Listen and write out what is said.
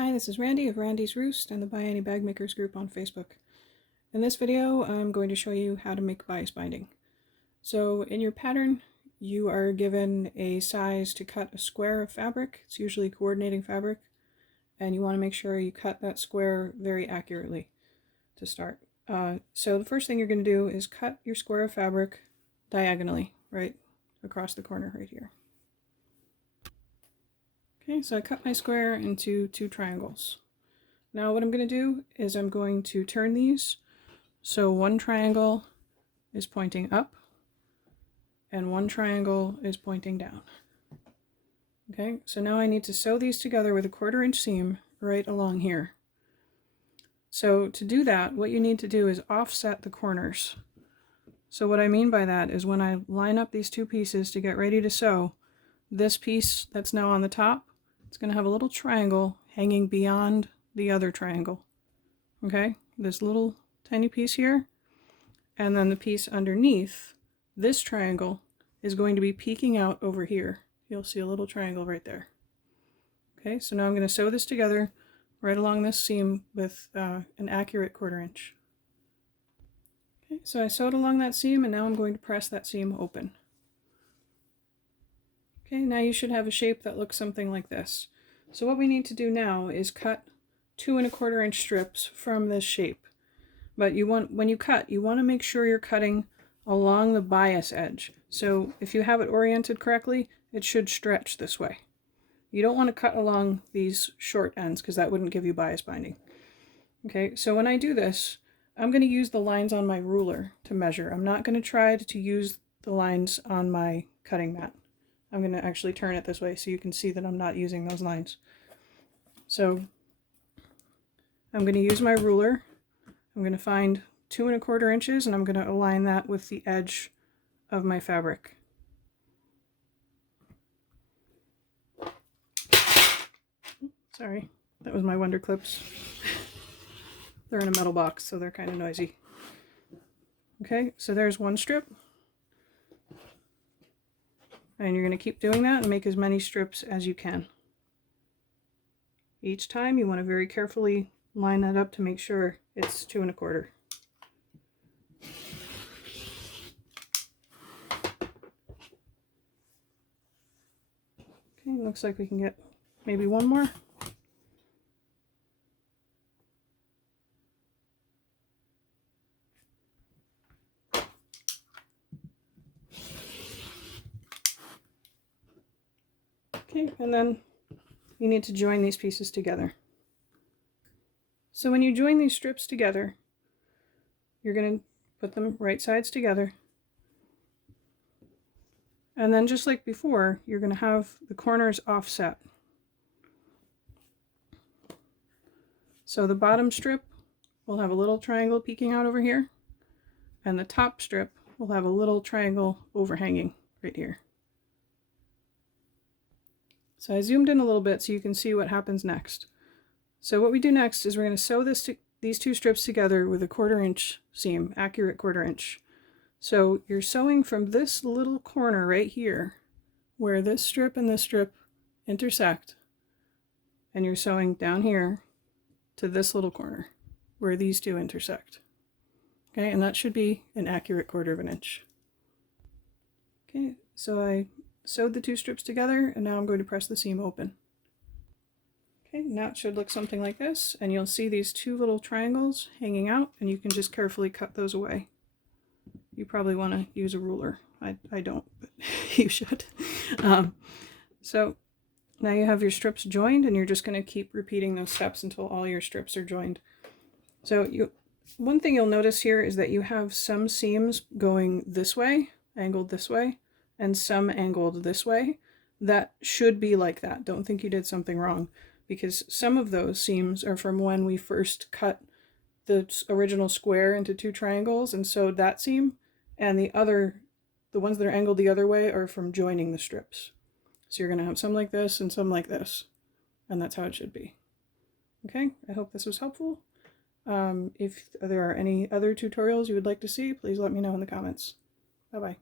Hi, this is Randy of Randy's Roost and the Buy Any Bag Makers group on Facebook. In this video, I'm going to show you how to make bias binding. So in your pattern, you are given a size to cut a square of fabric. It's usually coordinating fabric, and you want to make sure you cut that square very accurately to start. So the first thing you're going to do is cut your square of fabric diagonally, right across the corner right here. Okay, so I cut my square into 2 triangles. Now what I'm going to do is I'm going to turn these so one triangle is pointing up and one triangle is pointing down. Okay, so now I need to sew these together with a 1/4 inch seam right along here. So to do that, what you need to do is offset the corners. So what I mean by that is when I line up these 2 pieces to get ready to sew, this piece that's now on the top, it's going to have a little triangle hanging beyond the other triangle. Okay, this little tiny piece here, and then the piece underneath this triangle is going to be peeking out over here. You'll see a little triangle right there. Okay, so now I'm going to sew this together right along this seam with an accurate 1/4 inch. Okay, so I sewed along that seam, and now I'm going to press that seam open. Okay, now you should have a shape that looks something like this. So what we need to do now is cut 2 1/4 inch strips from this shape. But when you cut, you want to make sure you're cutting along the bias edge. So if you have it oriented correctly, it should stretch this way. You don't want to cut along these short ends because that wouldn't give you bias binding. Okay, so when I do this, I'm going to use the lines on my ruler to measure. I'm not going to try to use the lines on my cutting mat. I'm going to actually turn it this way so you can see that I'm not using those lines. So I'm going to use my ruler. I'm going to find 2 1/4 inches and I'm going to align that with the edge of my fabric. Sorry, that was my Wonder Clips. They're in a metal box, so they're kind of noisy. Okay, so there's one strip. And you're going to keep doing that and make as many strips as you can. Each time you want to very carefully line that up to make sure it's 2 1/4. Okay, looks like we can get maybe one more. Okay, and then you need to join these pieces together. So when you join these strips together, you're going to put them right sides together. And then just like before, you're going to have the corners offset. So the bottom strip will have a little triangle peeking out over here, and the top strip will have a little triangle overhanging right here. So I zoomed in a little bit so you can see what happens next. So what we do next is we're going to sew these 2 strips together with a 1/4 inch seam, accurate 1/4 inch. So you're sewing from this little corner right here, where this strip and this strip intersect, and you're sewing down here to this little corner, where these 2 intersect. Okay, and that should be an accurate 1/4 inch. Okay, so I sewed the 2 strips together, and now I'm going to press the seam open. Okay, now it should look something like this, and you'll see these 2 little triangles hanging out, and you can just carefully cut those away. You probably want to use a ruler. I don't, but you should. So now you have your strips joined, and you're just going to keep repeating those steps until all your strips are joined. So one thing you'll notice here is that you have some seams going this way, angled this way, and some angled this way. That should be like that. Don't think you did something wrong, because some of those seams are from when we first cut the original square into 2 triangles and sewed that seam, and the ones that are angled the other way are from joining the strips. So you're going to have some like this and some like this, and that's how it should be. Okay, I hope this was helpful. If there are any other tutorials you would like to see, please let me know in the comments. Bye-bye.